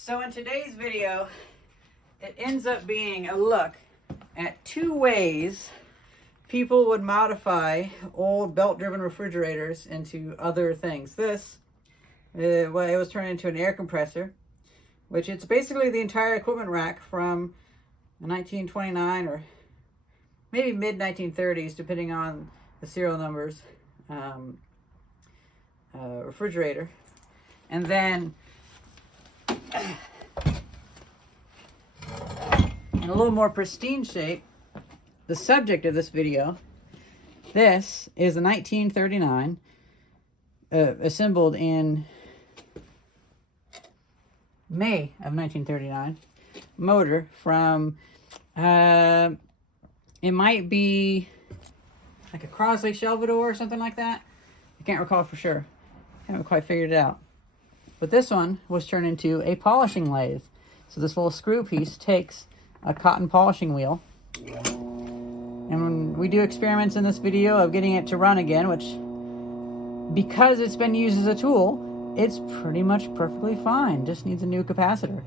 So in today's video, it ends up being a look at 2 ways people would modify old belt-driven refrigerators into other things. This, well, it was turned into an air compressor, which it's basically the entire equipment rack from 1929 or maybe mid-1930s, depending on the serial numbers, refrigerator. And then in a little more pristine shape, the subject of this video, this is a 1939 assembled in May of 1939 motor from it might be like a Crosley Shelvador or something like that. I can't recall for sure. Haven't quite figured it out. But this one was turned into a polishing lathe. So this little screw piece takes a cotton polishing wheel. And we do experiments in this video of getting it to run again, which, because it's been used as a tool, it's pretty much perfectly fine. Just needs a new capacitor.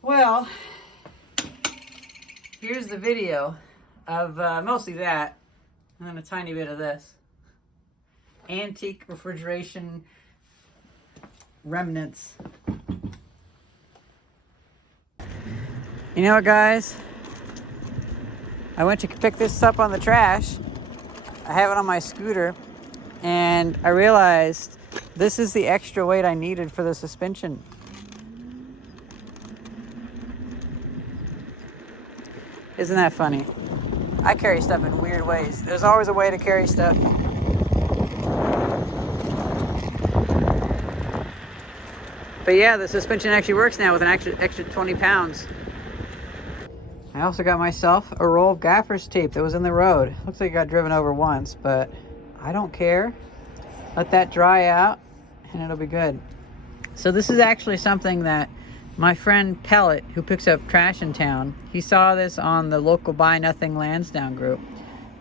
Well, here's the video of mostly that, and then a tiny bit of this. Antique refrigeration remnants. You know what, guys? I went to pick this up on the trash. I have it on my scooter, and I realized this is the extra weight I needed for the suspension. Isn't that funny? I carry stuff in weird ways. There's always a way to carry stuff. But yeah, the suspension actually works now with an extra 20 pounds. I also got myself a roll of gaffer's tape that was in the road. Looks like it got driven over once, but I don't care. Let that dry out and it'll be good. So this is actually something that my friend Pellet, who picks up trash in town, he saw this on the local Buy Nothing Lansdowne group.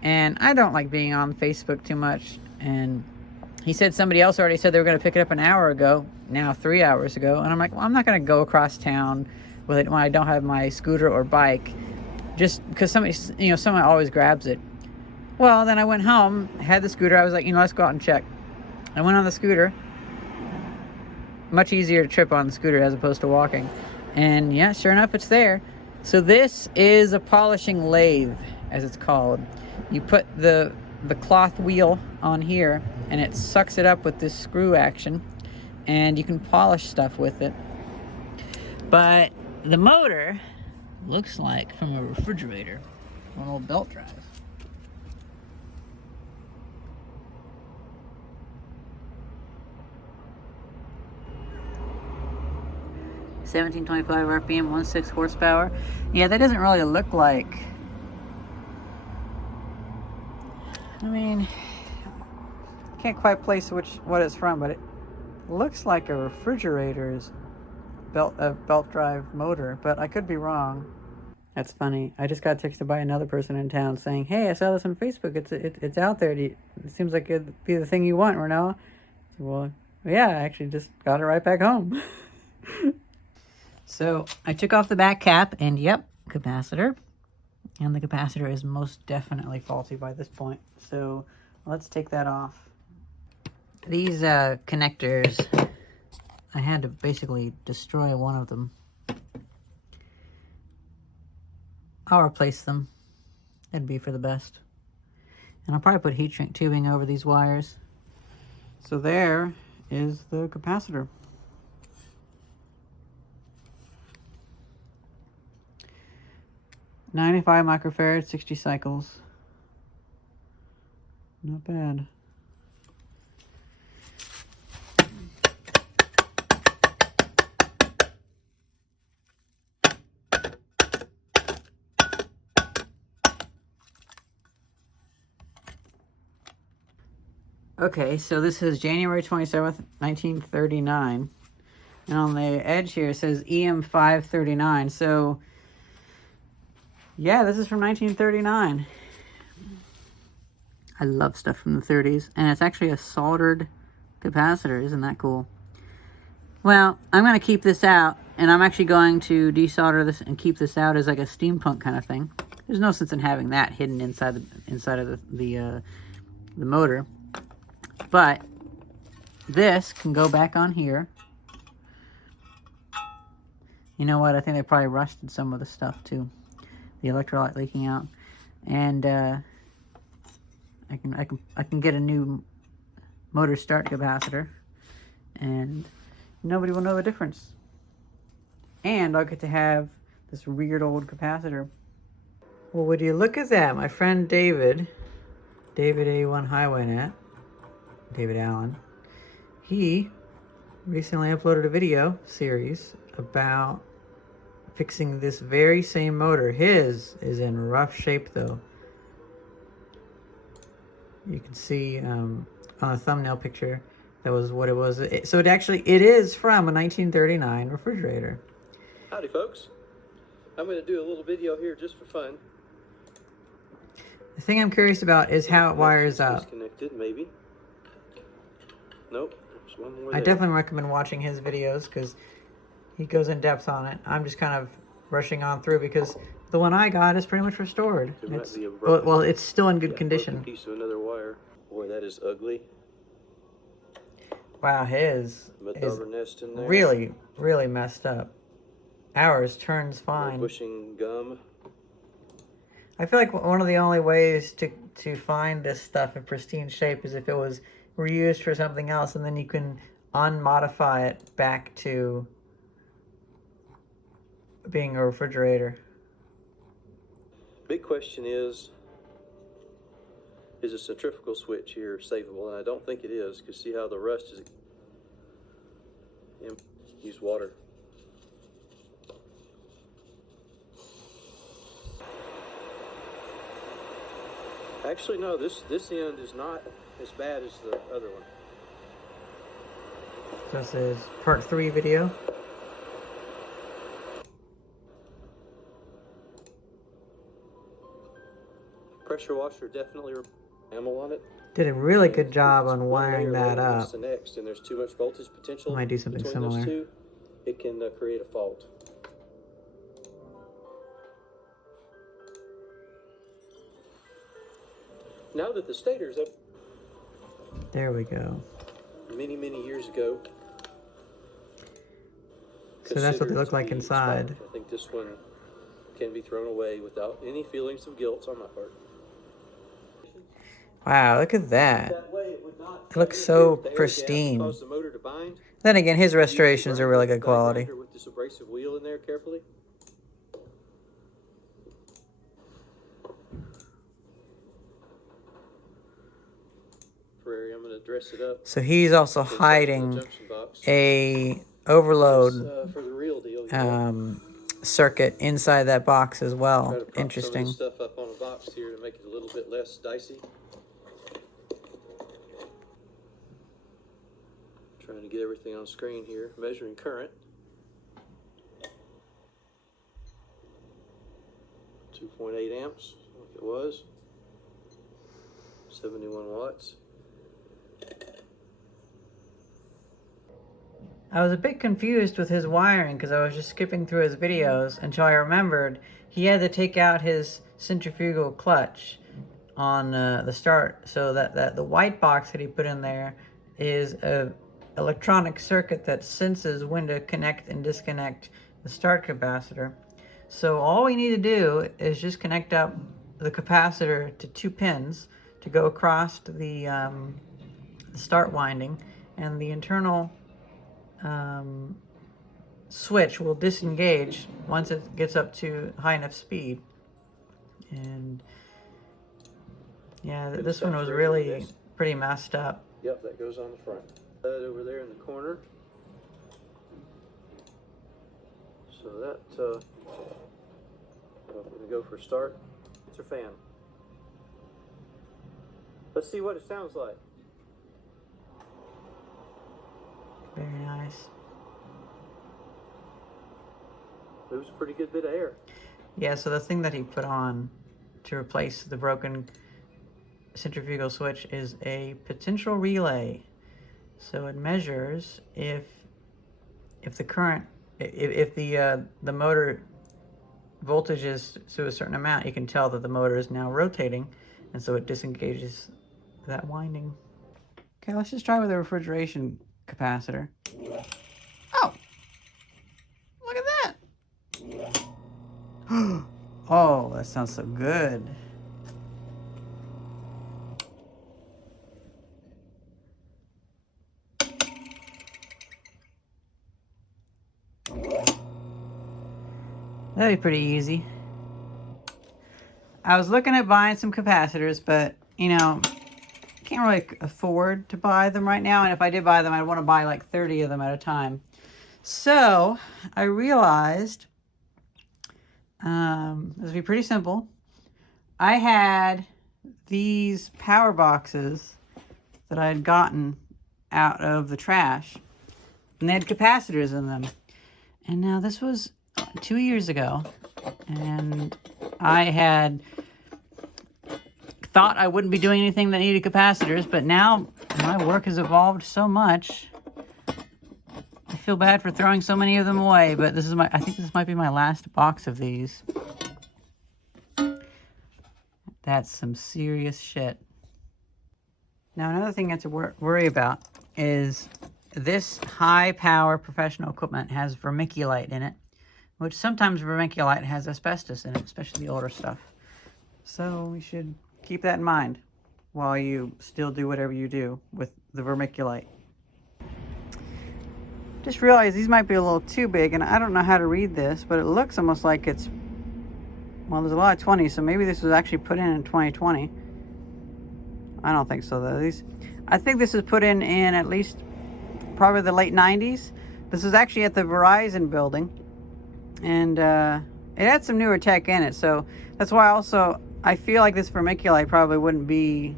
And I don't like being on Facebook too much. And he said somebody else already said they were going to pick it up an hour ago, now 3 hours ago. And I'm like, well, I'm not going to go across town with it when I don't have my scooter or bike, just because someone always grabs it. Well, then I went home, had the scooter. I was like, let's go out and check. I went on the scooter. Much easier to trip on the scooter as opposed to walking. And yeah, sure enough, it's there. So this is a polishing lathe, as it's called. You put the cloth wheel on here, and it sucks it up with this screw action, and you can polish stuff with it. But the motor looks like from a refrigerator, an old belt drive. $1725 RPM, 16 horsepower. Yeah, that doesn't really look like. I mean, can't quite place what it's from, but it looks like a refrigerator's belt drive motor, but I could be wrong. That's funny. I just got texted by another person in town saying, "Hey, I saw this on Facebook. It's out there. It seems like it'd be the thing you want, Renault." Well, yeah, I actually just got it right back home. So I took off the back cap, and yep, capacitor. And the capacitor is most definitely faulty by this point. So let's take that off. These connectors, I had to basically destroy one of them. I'll replace them. That'd be for the best. And I'll probably put heat shrink tubing over these wires. So there is the capacitor. "95 microfarad, 60 cycles. Not bad. Okay, so this is January 27th, 1939. And on the edge here it says EM539. So yeah, this is from 1939. I love stuff from the 30s. And it's actually a soldered capacitor. Isn't that cool? Well, I'm going to keep this out, and I'm actually going to desolder this and keep this out as like a steampunk kind of thing. There's no sense in having that hidden inside of the motor. But this can go back on here. You know what? I think they probably rusted some of the stuff too. The electrolyte leaking out, and I can get a new motor start capacitor, and nobody will know the difference. And I'll get to have this weird old capacitor. Well, would you look at that? My friend David A1 Highway Net, David Allen, he recently uploaded a video series about fixing this very same motor. His is in rough shape though. You can see on a thumbnail picture that was what it was. So it is from a 1939 refrigerator. Howdy folks. I'm going to do a little video here just for fun. The thing I'm curious about is how it wires up. Disconnected, maybe. Nope. There's one more I there. definitely recommend watching his videos because he goes in depth on it. I'm just kind of rushing on through because the one I got is pretty much restored. It's still in good condition. Piece of another wire. Boy, that is ugly. Wow, his is nest in there. really, really messed up. Ours turns fine. Bushing gum. I feel like one of the only ways to find this stuff in pristine shape is if it was reused for something else, and then you can unmodify it back to being a refrigerator. Big question is a centrifugal switch here savable? And I don't think it is, because see how the rust is. Use water. Actually, no, this end is not as bad as the other one. This is part 3 video. Pressure washer definitely enamel on it. Did a really good job on wiring that up. The next, and there's too much voltage potential. Might do something similar. Those two, it can create a fault. Now that the stator's up, there we go. Many years ago. So that's what they look like inside. I think this one can be thrown away without any feelings of guilt on my part. Wow, look at that. It looks so pristine. Then again, his restorations are really good quality. With this abrasive wheel in there carefully. I'm going to dress it up. So he's also hiding a overload for the real deal, circuit inside that box as well. Try to Interesting. Some of this stuff up on a box here to make it a little bit less dicey. Trying to get everything on screen here. Measuring current. 2.8 amps, like it was. 71 watts. I was a bit confused with his wiring because I was just skipping through his videos until I remembered he had to take out his centrifugal clutch on the start, so that the white box that he put in there is a electronic circuit that senses when to connect and disconnect the start capacitor. So all we need to do is just connect up the capacitor to 2 pins to go across to the start winding, and the internal switch will disengage once it gets up to high enough speed. And yeah, this one was really pretty messed up. Yep, that goes on the front. That over there in the corner. So that, I'm going to go for start. It's our fan. Let's see what it sounds like. Very nice. Moves a pretty good bit of air. Yeah, so the thing that he put on to replace the broken centrifugal switch is a potential relay. So it measures if if the current, if the motor voltage is to a certain amount, you can tell that the motor is now rotating, and so it disengages that winding. Okay, let's just try with a refrigeration capacitor. Oh, look at that. Oh, that sounds so good. That'd be pretty easy. I was looking at buying some capacitors, but, you know, can't really afford to buy them right now. And if I did buy them, I'd want to buy like 30 of them at a time. So I realized this would be pretty simple. I had these power boxes that I had gotten out of the trash, and they had capacitors in them. And now this was 2 years ago, and I had thought I wouldn't be doing anything that needed capacitors, but now my work has evolved so much. I feel bad for throwing so many of them away, but this is I think this might be my last box of these. That's some serious shit. Now, another thing you have to worry about is this high-power professional equipment has vermiculite in it, which sometimes vermiculite has asbestos in it, especially the older stuff. So you should keep that in mind while you still do whatever you do with the vermiculite. Just realized these might be a little too big, and I don't know how to read this, but it looks almost like it's, well, there's a lot of 20s, so maybe this was actually put in 2020. I don't think so, though. I think this is put in at least probably the late 90s. This is actually at the Verizon building, and it had some newer tech in it, so that's why also I feel like this vermiculite probably wouldn't be,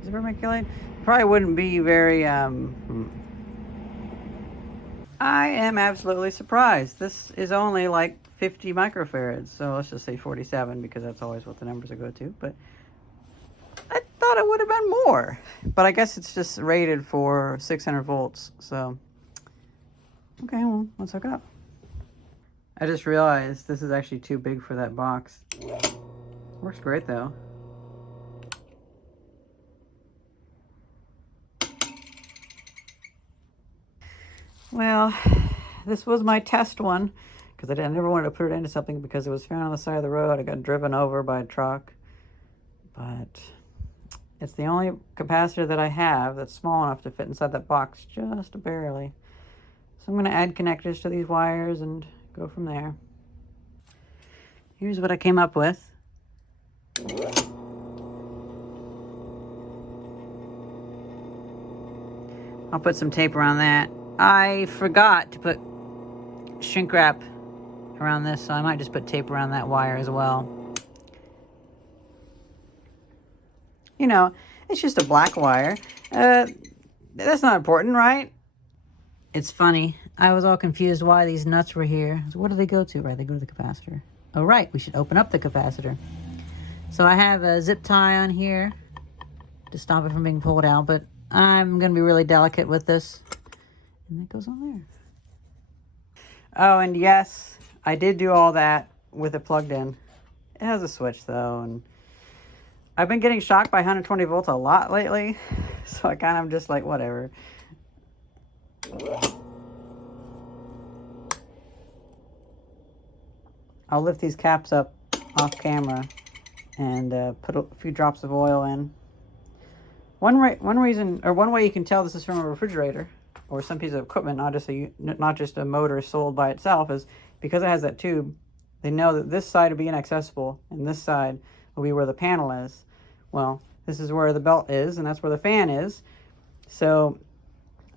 is it vermiculite? Probably wouldn't be very, I am absolutely surprised. This is only like 50 microfarads, so let's just say 47 because that's always what the numbers will go to, but I thought it would have been more. But I guess it's just rated for 600 volts, so okay, well, let's hook up. I just realized this is actually too big for that box. Works great though. Well, this was my test one because I never wanted to put it into something because it was found on the side of the road. I got driven over by a truck, but it's the only capacitor that I have that's small enough to fit inside that box just barely. So I'm going to add connectors to these wires and go from there. Here's what I came up with. I'll put some tape around that. I forgot to put shrink wrap around this, so I might just put tape around that wire as well. You know, it's just a black wire. That's not important, right? It's funny. I was all confused why these nuts were here. So what do they go to? Right, they go to the capacitor. Oh, right, we should open up the capacitor. So I have a zip tie on here to stop it from being pulled out, but I'm going to be really delicate with this. And that goes on there. Oh, and yes, I did do all that with it plugged in. It has a switch, though, and I've been getting shocked by 120 volts a lot lately, so I kind of just like, whatever. I'll lift these caps up off camera and put a few drops of oil in. One way you can tell this is from a refrigerator or some piece of equipment, not just a motor sold by itself, is because it has that tube. They know that this side will be inaccessible and this side will be where the panel is. Well, this is where the belt is, and that's where the fan is. So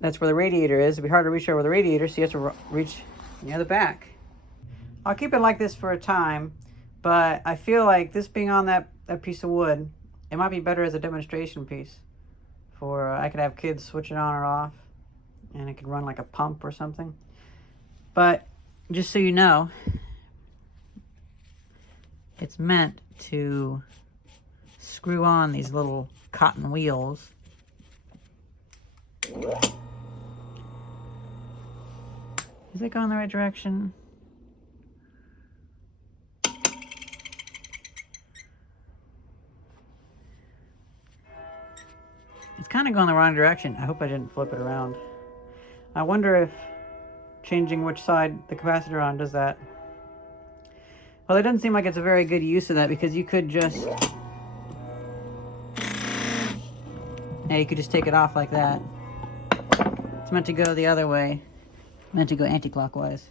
that's where the radiator is. It'd be hard to reach over the radiator, so you have to reach near the back. I'll keep it like this for a time, but I feel like this being on that piece of wood, it might be better as a demonstration piece. For I could have kids switch it on or off, and it could run like a pump or something. But just so you know, it's meant to screw on these little cotton wheels. Is it going the right direction? It's kind of going the wrong direction. I hope I didn't flip it around. I wonder if changing which side the capacitor on does that. Well, it doesn't seem like it's a very good use of that, because you could just... Yeah, you could just take it off like that. It's meant to go the other way. Meant to go anti-clockwise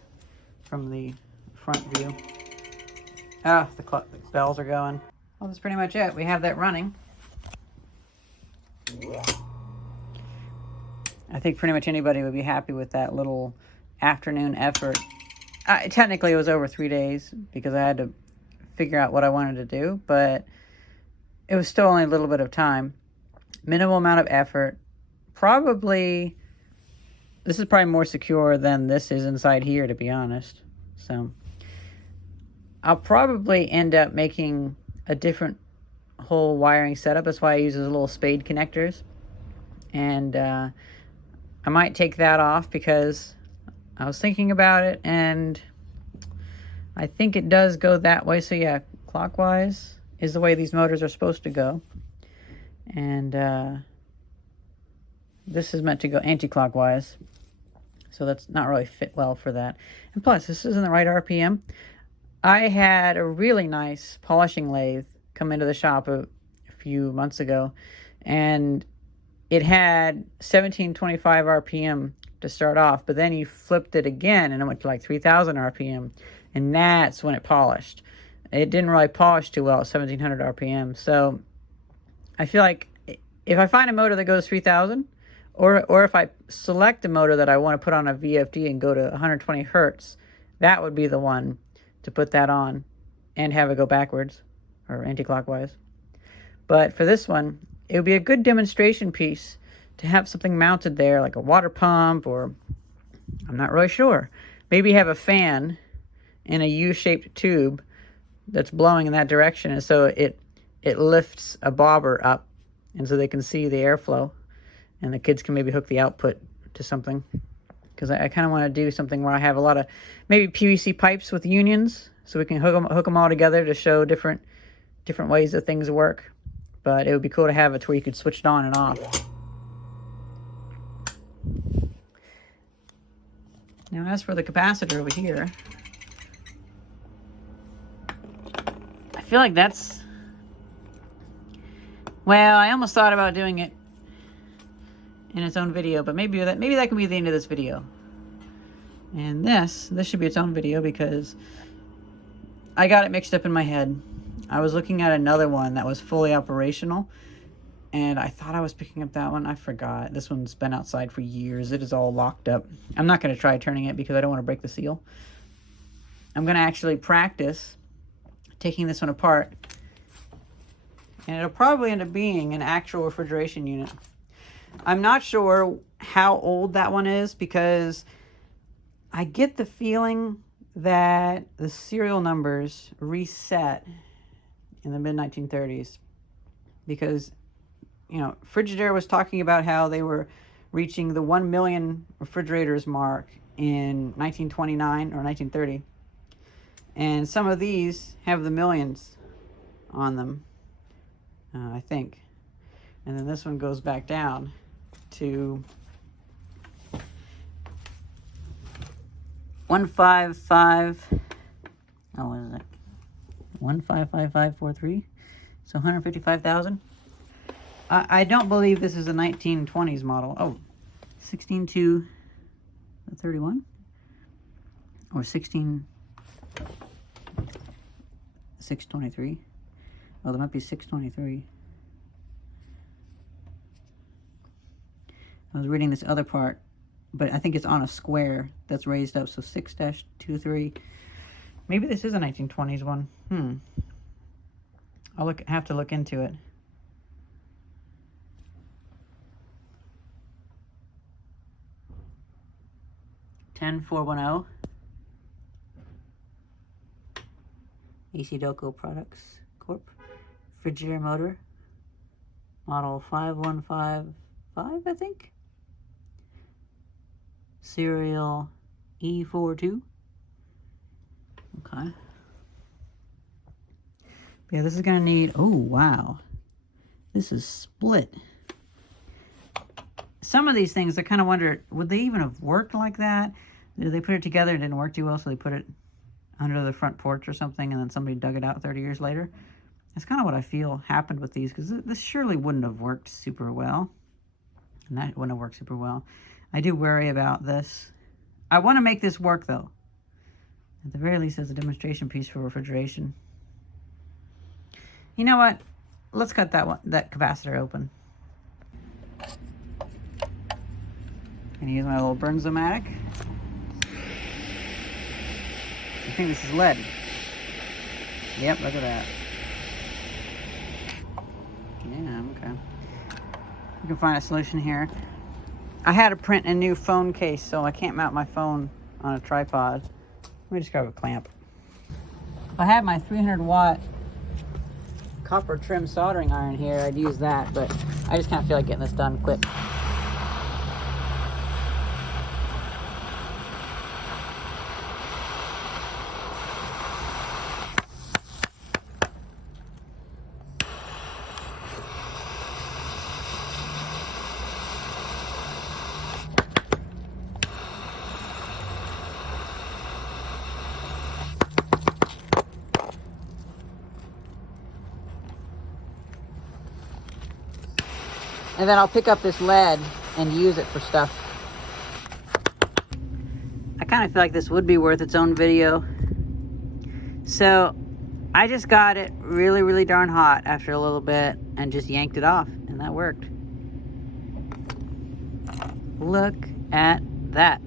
from the front view. Ah, the bells are going. Well, that's pretty much it. We have that running. I think pretty much anybody would be happy with that little afternoon effort. Technically, it was over 3 days because I had to figure out what I wanted to do, but it was still only a little bit of time. Minimal amount of effort. Probably, this is probably more secure than this is inside here, to be honest. So, I'll probably end up making a different whole wiring setup. That's why I use those little spade connectors. And I might take that off because I was thinking about it, and I think it does go that way. So yeah, clockwise is the way these motors are supposed to go. And this is meant to go anti-clockwise. So that's not really fit well for that. And plus, this isn't the right RPM. I had a really nice polishing lathe come into the shop a few months ago, and it had 1725 RPM to start off, but then you flipped it again and it went to like 3000 RPM, and that's when it polished. It didn't really polish too well at 1700 RPM. So I feel like if I find a motor that goes 3000, or if I select a motor that I want to put on a VFD and go to 120 hertz, that would be the one to put that on and have it go backwards or anti-clockwise. But for this one, it would be a good demonstration piece to have something mounted there, like a water pump, or I'm not really sure. Maybe have a fan in a U-shaped tube that's blowing in that direction, and so it lifts a bobber up, and so they can see the airflow, and the kids can maybe hook the output to something. Because I kind of want to do something where I have a lot of maybe PVC pipes with unions, so we can hook them all together to show different ways that things work. But it would be cool to have it to where you could switch it on and off. Now, as for the capacitor over here, I feel like that's... Well, I almost thought about doing it in its own video, but maybe that can be the end of this video. And this should be its own video because I got it mixed up in my head. I was looking at another one that was fully operational, and I thought I was picking up that one. I forgot. This one's been outside for years. It is all locked up. I'm not going to try turning it because I don't want to break the seal. I'm going to actually practice taking this one apart, and it'll probably end up being an actual refrigeration unit. I'm not sure how old that one is because I get the feeling that the serial numbers reset in the mid-1930s because, you know, Frigidaire was talking about how they were reaching the 1 million refrigerators mark in 1929 or 1930. And some of these have the millions on them, I think. And then this one goes back down to 155. Oh, what is it? 155543. So 155,000. I don't believe this is a 1920s model. Oh, 16-31 or 623. Oh, there might be 623. I was reading this other part, but I think it's on a square that's raised up, so 6-23. Maybe this is a 1920s one. I'll have to look into it. $10,410. AC Delco Products Corp. Frigidaire motor. Model 5155, I think. Serial E42. Okay. Yeah, this is gonna need, oh wow. This is split. Some of these things I kind of wonder, would they even have worked like that? Did they put it together and it didn't work too well, so they put it under the front porch or something, and then somebody dug it out 30 years later? That's kind of what I feel happened with these, because this surely wouldn't have worked super well. And that wouldn't have worked super well. I do worry about this. I want to make this work, though. At the very least, as a demonstration piece for refrigeration. You know what? Let's cut that capacitor open. Gonna use my little Bernzomatic. I think this is lead. Yep, look at that. Yeah, okay. We can find a solution here. I had to print a new phone case, so I can't mount my phone on a tripod. Let me just grab a clamp. If I had my 300-watt copper trim soldering iron here, I'd use that, but I just kind of feel like getting this done quick. And then I'll pick up this lead and use it for stuff. I kind of feel like this would be worth its own video. So I just got it really, really darn hot after a little bit and just yanked it off, and that worked. Look at that.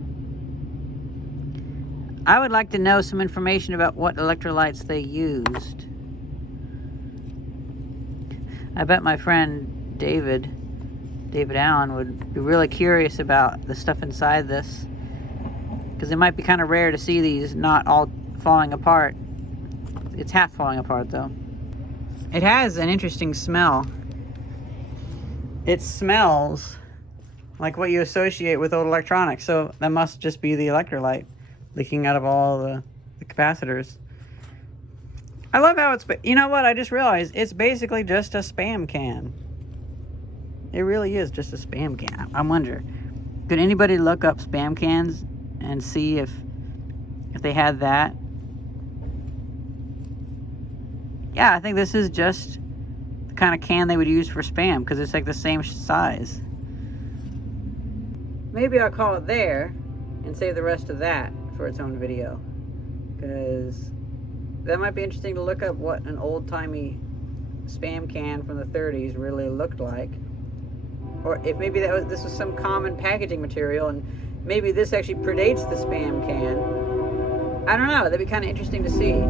I would like to know some information about what electrolytes they used. I bet my friend David Allen would be really curious about the stuff inside this, because it might be kind of rare to see these not all falling apart. It's half falling apart though. It has an interesting smell. It smells like what you associate with old electronics, so that must just be the electrolyte leaking out of all the capacitors. I love how it's, you know what, I just realized it's basically just a Spam can. It really is just a Spam can. I wonder, could anybody look up Spam cans and see if they had that? Yeah, I think this is just the kind of can they would use for Spam, because it's like the same size. Maybe I'll call it there and save the rest of that for its own video, because that might be interesting to look up what an old-timey Spam can from the 30s really looked like. Or if maybe this was some common packaging material, and maybe this actually predates the Spam can. I don't know, that'd be kind of interesting to see.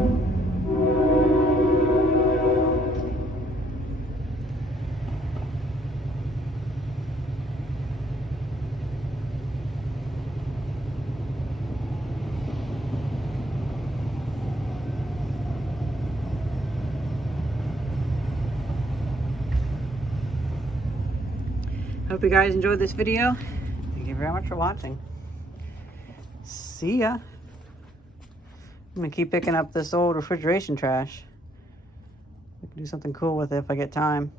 Hope you guys enjoyed this video. Thank you very much for watching. See ya. I'm gonna keep picking up this old refrigeration trash. I can do something cool with it if I get time.